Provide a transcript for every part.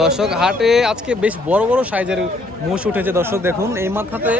দর্শক হাটে আজকে বেশ বড় বড় সাইজের মোষ উঠেছে। দর্শক দেখুন এই মাথাতে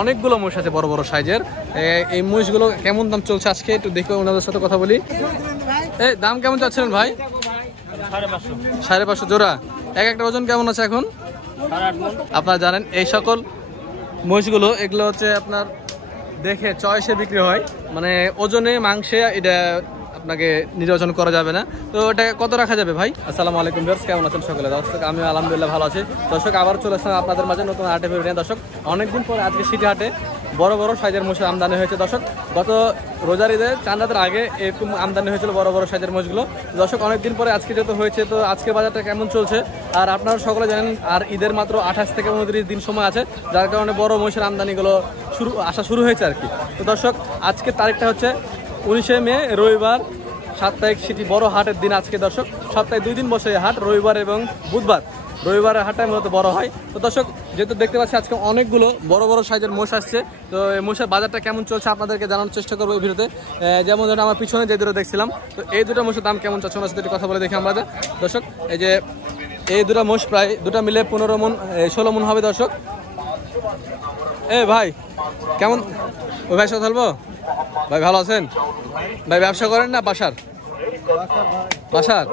অনেকগুলো মোষ আছে বড় বড় সাইজের। এই মোষগুলো কেমন দাম চলছে আজকে একটু দেখো, ওনাদের সাথে কথা বলি। এই দাম কেমন চাচ্ছিলেন ভাই? 550 জোড়া। এক একটা ওজন কেমন আছে এখন? আপনারা জানেন এই সকল মহিষগুলো এগুলো হচ্ছে আপনার দেখে চয়েসে বিক্রি হয়, মানে ওজনে মাংসে এটা আপনাকে নির্বাচন করা যাবে না। তো এটা কত রাখা যাবে ভাই? আসসালামু আলাইকুম ভিউয়ার্স, কেমন আছেন সকলে? দর্শক আমি আলহামদুলিল্লাহ ভালো আছি। দর্শক আবার চলে আসলাম আপনাদের মাঝে নতুন হাটে ভিডিও। দর্শক অনেকদিন পরে আজকে সিটি হাটে বড় বড় সাইজের মোষের আমদানি হয়েছে। দর্শক গত রোজার ঈদে চাঁদাদের আগে এরকম আমদানি হয়েছিল বড় বড় সাইজের মোষগুলো। দর্শক অনেকদিন পরে আজকে যেহেতু হয়েছে, তো আজকের বাজারটা কেমন চলছে আর আপনারা সকলে জানেন আর ঈদের মাত্র 28 থেকে 29 দিন সময় আছে, যার কারণে বড় মোষের আমদানিগুলো আসা শুরু হয়েছে আর কি। তো দর্শক আজকের তারিখটা হচ্ছে 19শে মে, রবিবার, সাপ্তাহিক সিটি বড় হাটের দিন আজকে। দর্শক সপ্তাহে 2 দিন বসে হাট, রবিবার এবং বুধবার। রবিবারের হাটটাই মূলত বড় হয়। তো দর্শক যেহেতু দেখতে পাচ্ছি আজকে অনেকগুলো বড় বড় সাইজের মোষ আসছে, তো এই মোষের বাজারটা কেমন চলছে আপনাদেরকে জানানোর চেষ্টা করবো এই ভিডিওতে। যেমন ধরুন আমার পিছনে যে দুটো দেখছিলাম, তো এই দুটো মোষের দাম কেমন চাচ্ছে ওনার সাথে কথা বলে দেখি আমরা। দর্শক এই যে এই দুটো মোষ প্রায় দুটো মিলে 15 মন 16 মন হবে। দর্শক ভাই কেমন? ওই ভাই সাথে বলবো। ভাই ভালো আছেন ভাই? ব্যবসা করেন না বাসার? বাসার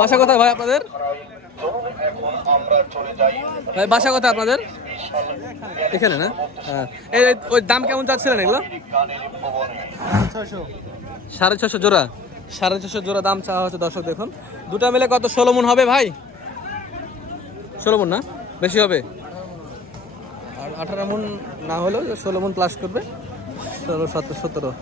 বাসা কোথায় ভাই আপনাদের? ভাই বাসা কোথায় আপনাদের? এখানে না? এই ওই দাম কেমন চাচ্ছিলেন এগুলো? 650 জোড়া। 650 জোড়া দাম চাওয়া হচ্ছে। দর্শক দেখুন দুটা মিলে কত 16 মন হবে ভাই? 16 মন না, বেশি হবে। আর 18 মন না হলেও 16 মন প্লাস করবে। 16, 17, 17।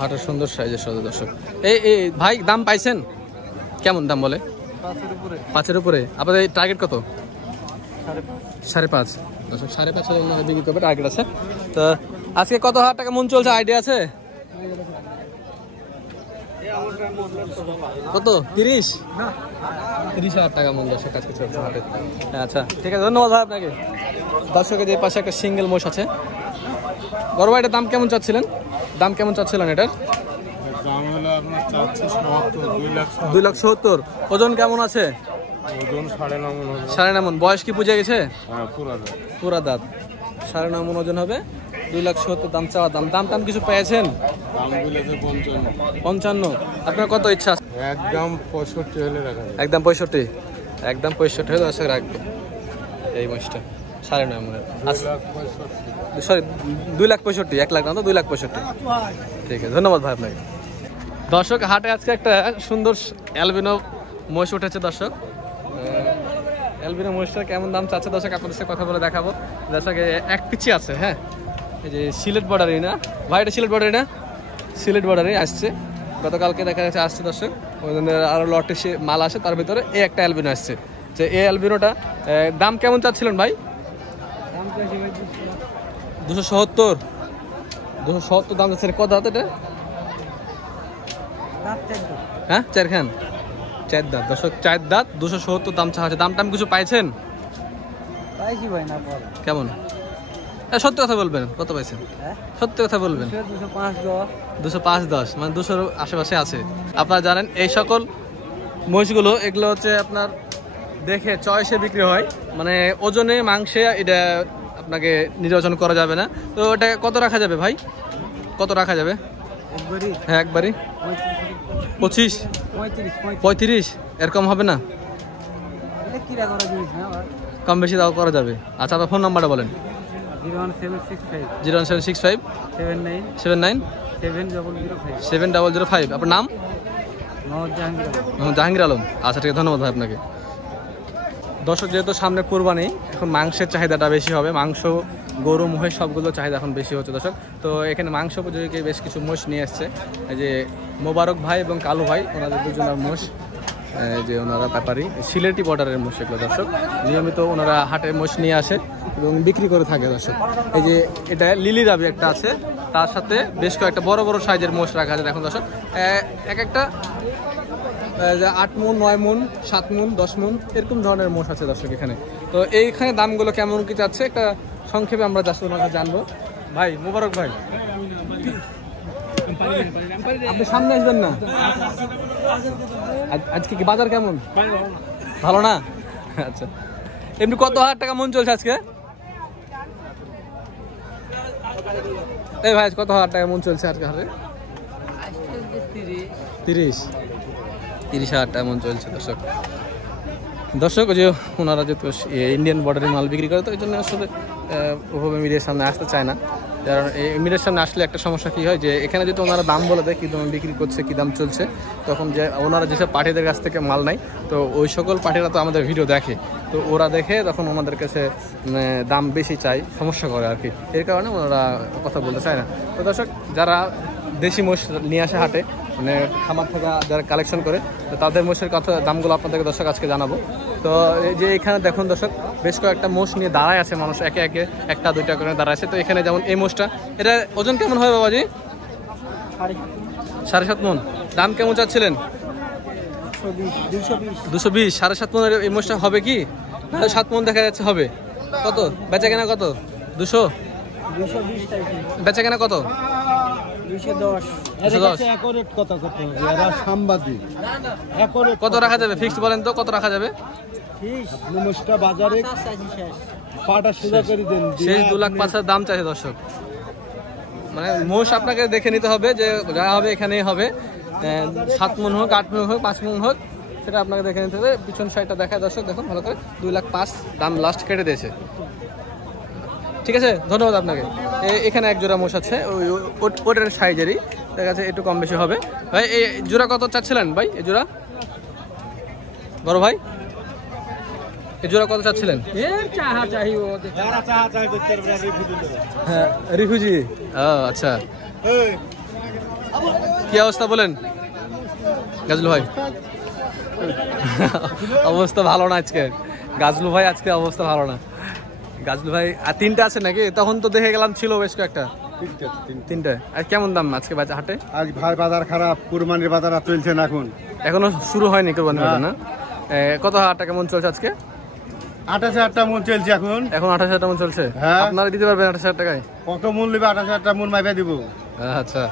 হাটের সুন্দর সাইজের সাথে। দর্শক এই ভাই দাম পাইছেন? কেমন দাম বলে? 5-এর উপরে। আপনাদের টার্গেট কত? 5.5। দর্শক 5.5 বিক্রি করবে, টার্গেট আছে। তো আজকে কত হাজার টাকা মন চলছে আইডিয়া আছে? কত? 30,000 টাকা মন দর্শক আজকে চলছে হাটে। আচ্ছা ঠিক আছে, ধন্যবাদ ভাই আপনাকে। দর্শকের যে পাশে একটা সিঙ্গেল মোষ আছে। বড় ভাই এটার দাম কেমন চাচ্ছিলেন? দাম কেমন চাচ্ছিলেন এটার? 2,70,000। ওজন কেমন আছে? 9.5 মন। বয়স কি বুঝে গেছে? পুরা দাঁত। 9.5 মন ওজন হবে। 2,70,000 দাম চাওয়া। দাম টাম কিছু পেয়েছেন? 55। আপনার কত ইচ্ছা? একদম 65 হলে রাখা যাবে। একদম 65। একদম 65 হলে দর্শক রাখবে এই মাছটা। 9.5 মনের। সরি 2,65,000। 1 লাখ না তো, 2,65,000। ঠিক আছে, ধন্যবাদ ভাই আপনাকে। দর্শক হাটে আজকে একটা সুন্দর অ্যালবিনো মহিষ উঠেছে। দর্শক অ্যালবিনো মহিষটা কেমন দাম চাচ্ছে দর্শক আপনাদের সাথে কথা বলে দেখাবো। দর্শক এক পিছি আছে। হ্যাঁ এই যে সিলেট বর্ডারই না ভাই? এটা সিলেট বর্ডারই না? সিলেট বর্ডারে আসছে, গতকালকে দেখা যাচ্ছে আসছে। দর্শক ওই জন্য আরও লটে মাল আসে, তার ভিতরে এই একটা অ্যালবিনো আসছে। যে এই অ্যালবিনোটা দাম কেমন চাচ্ছিলেন ভাই? 270। 270 দাম যাচ্ছে। কত দাঁত এটা? হ্যাঁ 4 খান। 4 দাঁত। দর্শক 4 দাঁত, 270 দাম চাওয়া হচ্ছে। দাম টাম কিছু পাইছেন? কেমন? সত্যি কথা বলবেন, কত পাইছেন? সত্যি কথা বলবেন। 205-10 মানে 200-র আশেপাশে আছে। আপনারা জানেন এই সকল মহিষগুলো এগুলো হচ্ছে আপনার দেখে চয়েসে বিক্রি হয়, মানে ওজনে মাংসে এটা আপনাকে নির্বাচন করা যাবে না। তো এটা কত রাখা যাবে ভাই? কত রাখা যাবে? হ্যাঁ একবারই 25, 35। এরকম হবে না? কম বেশি দাও করা যাবে। আচ্ছা আপনার ফোন নাম্বারটা বলেন। 01765 79 7005। আপনার নাম? জাহাঙ্গীর আলম। আচ্ছা ঠিক আছে, ধন্যবাদ ভাই আপনাকে। দর্শক যেহেতু সামনে কোরবানি, এখন মাংসের চাহিদাটা বেশি হবে। মাংস, গরু, মহিষ সবগুলো চাহিদা এখন বেশি হচ্ছে দর্শক। তো এখানে মাংস উপযোগী বেশ কিছু মোষ নিয়ে আসছে। এই যে মোবারক ভাই এবং কালু ভাই, ওনাদের দুজনের মোষ। যে ওনারা ব্যাপারী, সিলেটি বর্ডারের মোষ এগুলো দর্শক। নিয়মিত ওনারা হাটে মোষ নিয়ে আসে এবং বিক্রি করে থাকে দর্শক। এই যে এটা লিলি রাবি একটা আছে, তার সাথে বেশ কয়েকটা বড় বড় সাইজের মোষ রাখা আছে। দেখুন দর্শক এক একটা 8 মন, 9 মন, 7 মন, 10 মন এরকম ধরনের মোষ আছে দর্শক এখানে। তো এইখানে দামগুলো কেমন কি চাচ্ছে একটা সংক্ষেপে আমরা জানবো। ভাই মুবারক ভাই, আপনি সামনে আসবেন না? আজকে কি বাজার কেমন? ভালো না? আচ্ছা, এমনি কত হাজার টাকা মন চলছে আজকে? এই ভাই কত হাজার টাকা মন চলছে আজকে হারে? 30,000 টাকা মন চলছে। দর্শক যে ওনারা যেহেতু ইন্ডিয়ান বর্ডারে মাল বিক্রি করে, তো এই জন্য আসলে ওভাবে মিডিয়ার সামনে আসতে চায় না। কারণ এই মিডিয়ার সামনে আসলে একটা সমস্যা কী হয়, যে এখানে যেহেতু ওনারা দাম বলে দেয় কী দাম বিক্রি করছে, কী দাম চলছে, তখন যে ওনারা যেসব পার্টিদের কাছ থেকে মাল নেয়, তো ওই সকল পার্টিরা তো আমাদের ভিডিও দেখে, তো ওরা দেখে তখন ওনাদের কাছে দাম বেশি চাই, সমস্যা করে আর কি। এর কারণে ওনারা কথা বলতে চায় না। তো দর্শক, যারা দেশি মোষ নিয়ে আসে হাটে, মানে খামার থেকে যারা কালেকশন করে, তো তাদের মোষের কথা দামগুলো আপনাদেরকে দর্শক আজকে জানাবো। তো এই যে এখানে দেখুন দর্শক, বেশ কয়েকটা মোষ নিয়ে দাঁড়ায় আছে মানুষ, একে একে একটা দুইটা করে দাঁড়ায় আছে। তো এখানে যেমন এই মোষটা, এটা ওজন কেমন হয় বাবাজি? 7.5 মন। দাম কেমন চাচ্ছিলেন? 220। 7.5 মনের এই মোষটা হবে কি? 7 মন দেখা যাচ্ছে হবে। কত বেচা কেনা? কত? 200। বেচা কেনা কত? 210। কত রাখা যাবে ফিক্সড বলেন তো, কত রাখা যাবে? শেষ 2,05,000 দাম চাইছে দর্শক। মানে মোষ আপনাকে দেখে নিতে হবে, যে যা হবে এখানেই হবে। 7 মন হোক, 8 মন হোক, 5 মন হোক, সেটা আপনাকে দেখে নিতে হবে। পিছন সাইডটা দেখায় দর্শক, দেখুন ভালো করে। 2,05,000 দাম লাস্ট কেটে দিয়েছে। ঠিক আছে, ধন্যবাদ আপনাকে। এখানে এক জোড়া মোষ আছে, ওটার সাইজেরই, দেখা যাচ্ছে একটু কম বেশি হবে। ভাই এই জোড়া কত চাচ্ছিলেন ভাই? এই জোড়া বড় ভাই, এই জোড়া কত চাচ্ছিলেন? হ্যাঁ, রিফিউজি। আচ্ছা, কি অবস্থা বলেন গাজলু ভাই? অবস্থা ভালো না আজকে গাজলু ভাই, আজকে অবস্থা ভালো না গাজলু ভাই। আর 3টা আছে নাকি? তখন তো দেখে গেলাম ছিল বেশ কয়েকটা। 3টে। আর কেমন দাম আজকে বাজার হাটে? আজ ভাই বাজার খারাপ, কুরবানির বাজার চলছে না, এখনো শুরু হয়নি কুরবানির বাজার না? কত হাজার টাকা মন চলছে আজকে? 28,000 মন চলছে এখন। 28,000 মন চলছে? আপনারা দিতে পারবেন 28,000 টাকায়? কত মন নেবে? 28,000 মন মাইপে দিব। আচ্ছা,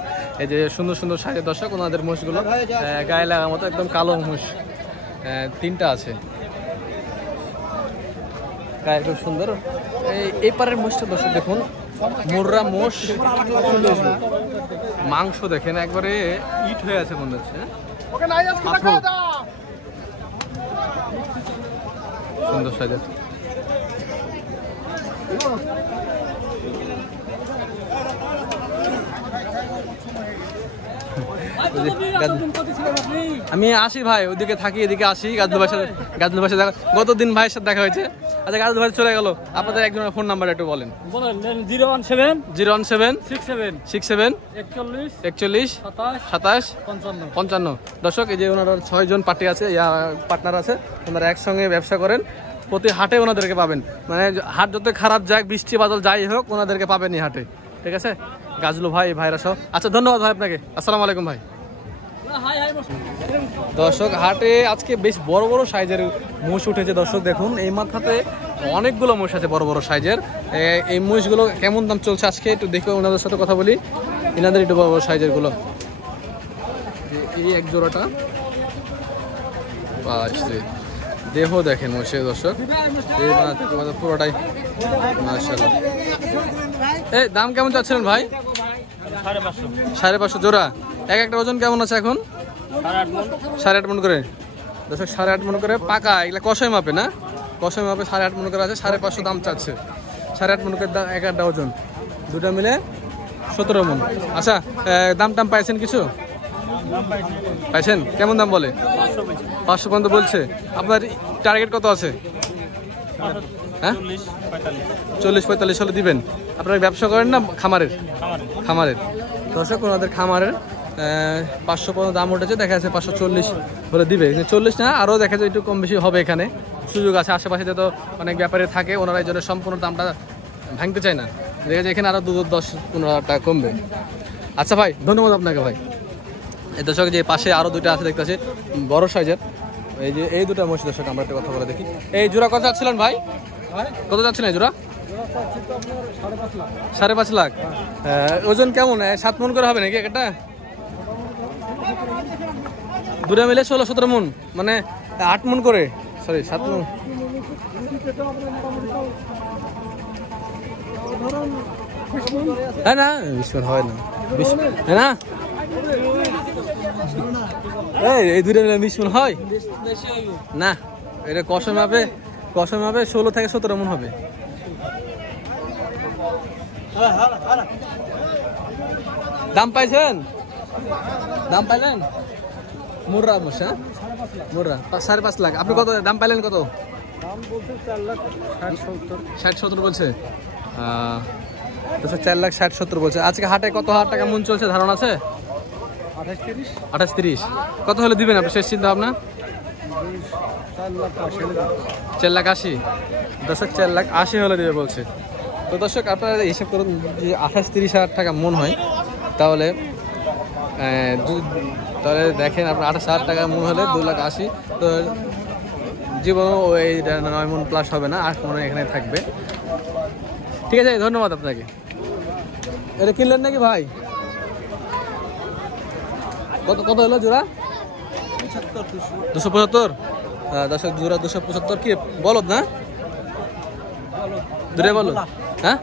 এই যে সুন্দর সুন্দর সাইজের দর্শক, ওনাদের মোষগুলো গায়ে লাগার মতো একদম কালো মোষ। 3টা আছে, গায়ে খুব সুন্দর। এই পারের মোষটা দর্শক দেখুন, মোররা মোষ, মাংস দেখেন একবারে ইট হয়ে আছে মনে হচ্ছে। সুন্দর সাইজের। আমি আসি ভাই, ওইদিকে থাকি, এদিকে আসি। গাজলু ভাইয়ের সাথে গতদিন ভাইয়ের সাথে দেখা হয়েছে। আচ্ছা, গাজলু ভাই চলে গেল, আপনাদের একজনের ফোন নাম্বার একটু বলেন। 017 67 41 27 55। দর্শক, এই যে ওনারা 6 জন পার্টি আছে, পার্টনার আছে, ওনারা একসঙ্গে ব্যবসা করেন। প্রতি হাটে ওনাদেরকে পাবেন, মানে হাট যত খারাপ যাক, বৃষ্টি বাদল যাই হোক, ওনাদেরকে পাবেন এই হাটে। ঠিক আছে, গাজলু ভাই, ভাইরা সহ। আচ্ছা, ধন্যবাদ ভাই আপনাকে। আসসালামু আলাইকুম ভাই। দর্শক, হাটে আজকে বেশ বড় বড় সাইজের মোষ উঠেছে দর্শক। দেখুন এই মাথাতে অনেকগুলো মোষ আছে বড় বড় সাইজের। এই মোষগুলো কেমন দাম চলছে আজকে একটু দেখো, ওনাদের সাথে কথা বলি। এনাদের একটু বড় বড় সাইজের গুলো, এই এক জোড়াটা দেহ দেখেন মোষে দর্শক, এই পুরোটাই মাশাআল্লাহ। এই দাম কেমন চাচ্ছিলেন ভাই? 550 জোড়া। একটা ওজন কেমন আছে এখন? 8.5 মন করে দর্শক, 8.5 মন করে পাকা। এগুলা কষাই মাপে না? কষাই মাপে 8.5 মন করে আছে। 550 দাম চাচ্ছে। 8.5 মন করে একটা ওজন, দুটা মিলে 17 মন। আচ্ছা, দাম টাম পাইছেন কিছু? পাইছেন? কেমন দাম বলে? 500 পর্যন্ত বলছে। আপনার টার্গেট কত আছে? হ্যাঁ, 40-45 হলে দিবেন। আপনারা ব্যবসা করেন না খামারের? খামারের। দর্শক, ওনাদের খামারের 500 পর্যন্ত দাম উঠেছে, দেখা যাচ্ছে 540 হলে দিবে। 40 না, আরও দেখা যায় একটু কম বেশি হবে, এখানে সুযোগ আছে। আশেপাশে যত অনেক ব্যাপারে থাকে, ওনারা এই জন্য সম্পূর্ণ দামটা ভাঙতে চায় না। দেখা যায় এখানে আরও 10-15 টাকা কমবে। আচ্ছা ভাই, ধন্যবাদ আপনাকে ভাই। এই দর্শক, যে পাশে আরও 2টা আছে দেখতে আছে বড় সাইজের, এই যে এই 2টা মোষ দর্শক, আমরা একটা কথা বলে দেখি। এই জোড়া কত চাচ্ছিলেন ভাই? কত চাচ্ছিলেন এই জোড়া? 5.5 লাখ। ওজন কেমন 7 মন করে হবে নাকি একটা? দুটা মিলে 16-17 মন, মানে 8 মন করে, সরি 7 মন। হ্যাঁ না 20 মন হয় না, 20 হ্যাঁ না, এই দুটা মিলে 20 মন হয় না। এটা কষে মাপে 16 থেকে 17 মন হবে। দাম পাইছেন? দাম পাইলেন? মুর্রা বসে, মুর্রা 5.5 লাখ। আপনি কত দাম পাইলেন? কত দাম বলছে 60-70 বলছে। 4,60,70 বলছে। আজকে হাটে কত হাজার টাকা মন চলছে ধারণা আছে? 28-30। কত হলে দিবেন আপনি শেষ চিন্তা ভাবনা? 4,80,000। দর্শক 4,80,000 হলে দিবে বলছে। তো দর্শক আপনারা হিসাব করুন যে 28-30 হাজার টাকা মন হয়, তাহলে দেখেন আপনার 28,000 টাকা মন হলে 2,80,000। তো জীবনও ওই 9 মন প্লাস হবে না, 8 মন এখানে থাকবে। ঠিক আছে, ধন্যবাদ আপনাকে। এটা কিনলেন নাকি ভাই? কত হলো জোড়া? 275। দর্শক জোড়া 275। কি বলদ না? দূরে বলো। হ্যাঁ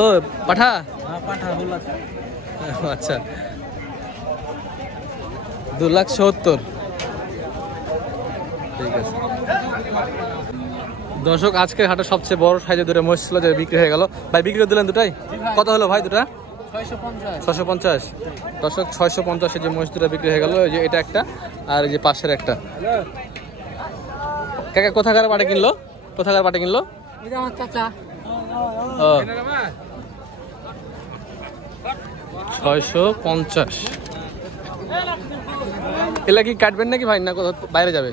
ও পাঠা, আচ্ছা 2,70,000। ঠিক আছে দর্শক, আজকে হাটে সবচেয়ে বড় সাইজে দুটো মহিষ ছিল, যে বিক্রি হয়ে গেল। ভাই বিক্রি দিলেন দুটাই? কত হলো ভাই দুটা? 650। দর্শক 650 যে মহিষ দুটা বিক্রি হয়ে গেল। যে এটা একটা, আর এই যে পাশের একটা। কাকা কোথাকার পাটে কিনলো? কোথাকার পাটে কিনলো? ও 650। এলা কি কাটবেন নাকি ভাই, না বাইরে যাবে?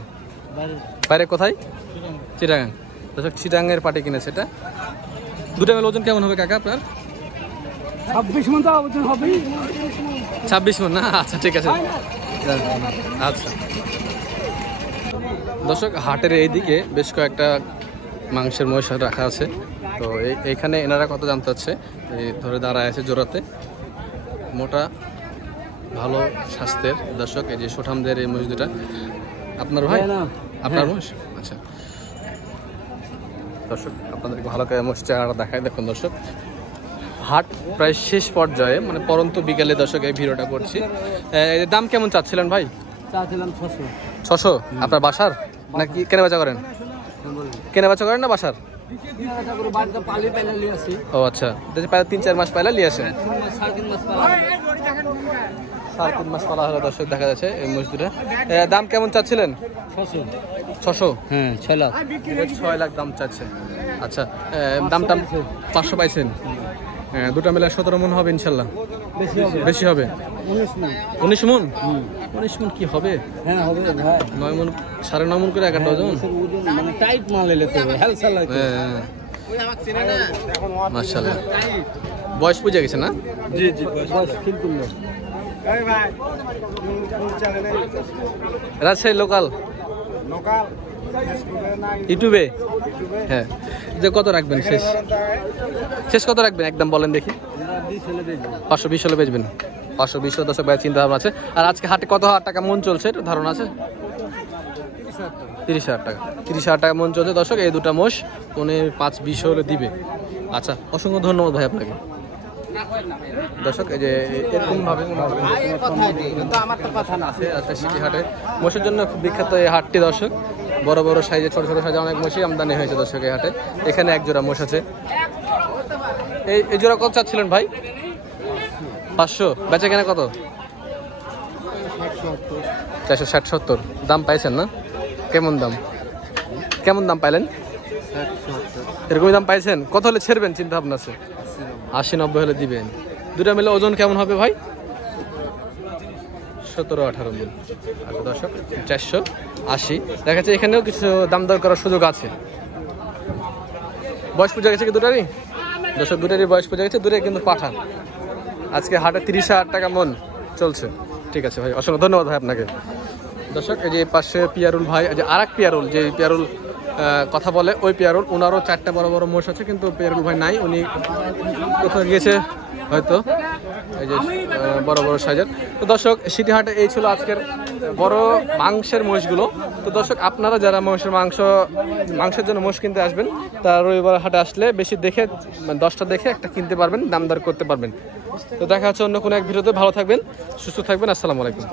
বাইরে কোথায়? চিটাগাং। দর্শক চিটাগাংয়ের পাটে কিনেছে এটা। দুটা মিলে ওজন কেমন হবে কাকা আপনার? 26 মন ওজন হবে। 26 মন না? আচ্ছা ঠিক আছে। আচ্ছা দর্শক, হাটের এইদিকে বেশ কয়েকটা মাংসের মহিষ রাখা আছে। তো এইখানে এনারা কত জানতে হচ্ছে, ধরে দাঁড়ায় আছে জোড়াতে, মোটা ভালো স্বাস্থ্যের। দর্শক এই যে সোঠামদের এই মহিষ দুটা আপনার ভাই? আপনার মহিষ? আচ্ছা দর্শক আপনাদেরকে ভালো করে মহিষ চেহারা দেখায়। দেখুন দর্শক, হাট প্রায় শেষ পর্যায়ে, মানে পরন্ত বিকেলে দর্শক এই ভিডিওটা করছি। দাম কেমন চাচ্ছিলেন ভাই? চাচ্ছিলাম 600। আপনার বাসার নাকি কেনা বেচা করেন? কেনা বেচা করেন না বাসার? ও আচ্ছা, 3-4 মাস পাইলে নিয়ে আসেন। 3.5 মাস পালা হলো দর্শক, দেখা যাচ্ছে এই মহিষ দুটা। দাম কেমন চাচ্ছিলেন? 600। হ্যাঁ 6 লাখ। 6 লাখ দাম চাচ্ছে। আচ্ছা দামটা 500 পাইছেন? দুটা মিলে 17 মন হবে ইনশাল্লাহ? বেশি হবে। 19 মন। 19 মন কি হবে? হ্যাঁ হবে ভাই। 9 মন, 9.5 মন করে একটা ডজন। মানে টাইট মাল নিতে হবে, হেলসা লাগে। মাশাআল্লাহ। বয়স বুঝে গেছে না? জি জি বয়স ঠিক করলো। এই ভাই রাজশাহী লোকাল ইউটিউবে। হ্যাঁ, যে কত রাখবেন শেষ কত রাখবেন একদম বলেন দেখি? 520 হলে বেচবেন। 520 দর্শক ভাই চিন্তা ভাবনা আছে। আর আজকে হাটে কত হাজার টাকা মন চলছে এটা ধারণা আছে? 30,000 টাকা। 30,000 টাকা মন চলছে দর্শক। এই দুটা মোষ উনি 520 হলে দিবে। আচ্ছা অসংখ্য ধন্যবাদ ভাই আপনাকে। দর্শক এই যে এরকম ভাবে সিটি হাটে মোষের জন্য খুব বিখ্যাত এই হাটটি দর্শক। বড় বড় সাইজে, ছোট ছোট সাইজে অনেক মোষই আমদানি হয়েছে দর্শক এই হাটে। এখানে এক জোড়া মোষ আছে। এই জোড়া কত চাচ্ছিলেন ভাই? 500। বেচা কেনা কত? 460-70। দাম পাইছেন না? কেমন দাম পাইলেন? এরকমই দাম পাইছেন? কত হলে ছেড়বেন চিন্তা ভাবনা আছে? 80-90 হলে দিবেন। দুটা মিলে ওজন কেমন হবে ভাই? 17-18 মন। আচ্ছা দর্শক 480। দেখা যাচ্ছে এখানেও কিছু দাম দর করার সুযোগ আছে। বয়স পূজা গেছে কি দুটারই? দর্শক দুটারই বয়স পূজা গেছে, দুটাই কিন্তু পাঠা। আজকে হাটে 30,000 টাকা মন চলছে। ঠিক আছে ভাই, অসংখ্য ধন্যবাদ ভাই আপনাকে। দর্শক এই যে পাশে পিয়ারুল ভাই, যে আর এক পিয়ারুল, যে পিয়ারুল কথা বলে ওই পেয়ারুল, ওনারও 4টা বড় বড় মোষ আছে, কিন্তু পেয়ারুল ভাই নাই, উনি কোথাও গিয়েছে হয়তো। এই যে বড় বড় সাইজের। তো দর্শক, সিটিহাটে এই ছিল আজকের বড় মাংসের মহিষগুলো। তো দর্শক, আপনারা যারা মহিষের মাংসের জন্য মোষ কিনতে আসবেন, তারা রবিবার হাটে আসলে বেশি দেখে 10টা দেখে একটা কিনতে পারবেন, দামদার করতে পারবেন। তো দেখা হচ্ছে অন্য কোনো এক ভিডিওতে। ভালো থাকবেন, সুস্থ থাকবেন, আসসালামু আলাইকুম।